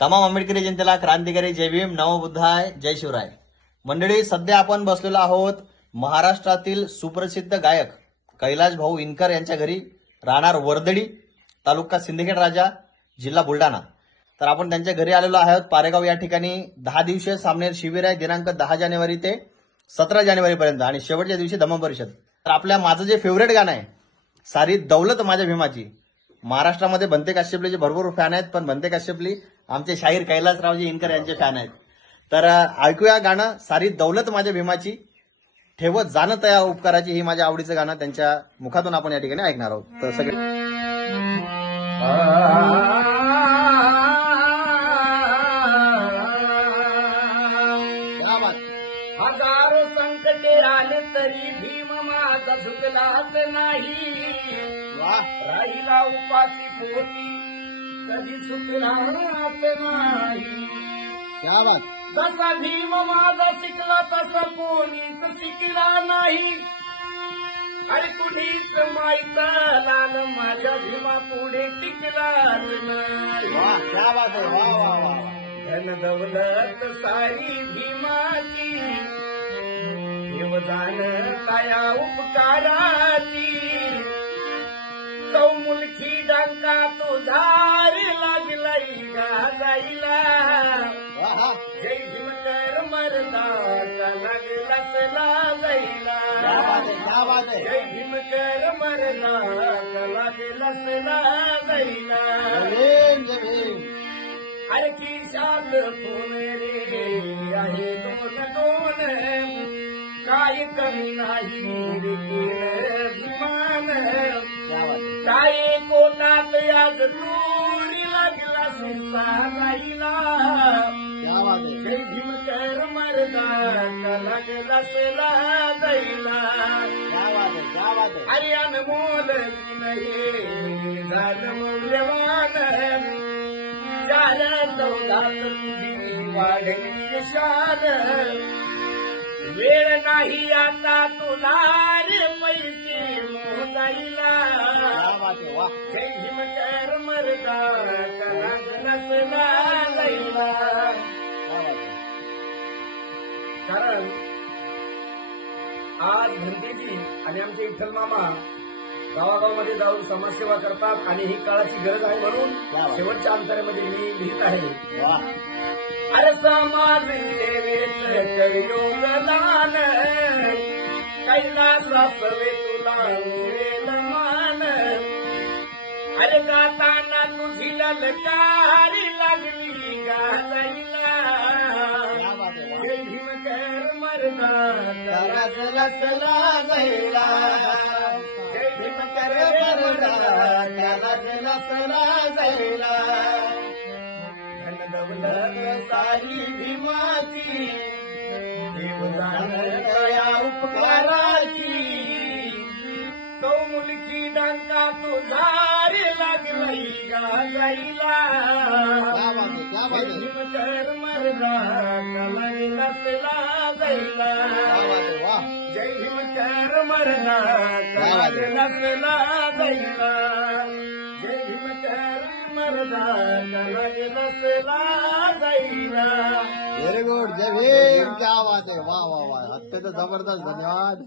तमाम आंबेडकरी जनतेला क्रांतिकारी जय भीम नवबुद्धाय जय शिवराय. मंडळी सध्या आपण बसलेलो आहोत महाराष्ट्रातील सुप्रसिद्ध गायक कैलाश भाऊ इनकर यांच्या घरी. राहणार वर्दडी तालुका सिंदखेड राजा जिल्हा बुलढाणा. तर आपण त्यांच्या घरी आलेलो आहोत. पारेगाव या ठिकाणी दहा दिवसीय सामनेर शिबिर आहे. दिनांक दहा जानेवारी ते सतरा जानेवारी पर्यंत आणि शेवटच्या दिवशी धम्म परिषद. तर आपल्या माझं जे फेवरेट गाणं आहे सारी दौलत माझ्या भीमाची. महाराष्ट्रामध्ये बनते काश्यपलीचे भरपूर फॅन आहेत पण बनते काश्यपली आमचे शाहीर कैलासरावजी इनकर यांचे फॅन आहेत. तर ऐकूया गाणं सारी दौलत माझ्या भीमाची ठेवत जाणं तया उपकाराची ही माझ्या आवडीचं गाणं त्यांच्या मुखातून आपण या ठिकाणी ऐकणार आहोत. तर सगळे हजारो संकटे आले तरी भीम माझा झुकलाच नाही. राहिला उपाशी पोटी कधी सुटलाच नाही. जसा भीम माझा शिकला तसा कोणीच शिकला नाही. अरे कुठीच माहीत लाल माझ्या भीमा पुढे टिकलाच नाही. धन दौलत सारी भीमाची. देवदान काया उपकाराची गाजाईला जय भीमकर मरदा का लागलास लाजाईला जय भीमकर मरदा का लागलास लाजाईला अरे की शाल फोन रे आहे दोन दोन काय कमी नाही रे काय कोटात आज तुरी लागला सुसा का लागला जाईला अरे अनमोल नाही झालं मौल्यवान चार चौदात तुझी वाढली शान. वेळ नाही आता तुला रे पैसे. मोजायला जय भीम कर मरदा. नसला जाईला कारण आज भंतेजी आणि आमचे विठ्ठल मामा गावागावामध्ये जाऊन समाजसेवा करतात आणि ही काळाची गरज आहे म्हणून शेवटच्या अंतरामध्ये मी लिहित आहे. अरे समाज कवियोगदान कैलासा सवे तुला मान. अरे गाताना तुझी ललकारी कला सला जाईला जय भीम कर मरदा कला सला जाईला धन दौलत सारी भीमाची देवदान दया उपकाराची. तो मुलगी डंका तो झारे लागलाई गाजाईला भीम कर मरदा सला भीम कर मरणा काल नसला जाईला जय भीम मरणा काल नसला सला व्हेरी गुड जय भीम क्या बात आहे वा वा वा अत्यंत जबरदस्त धन्यवाद।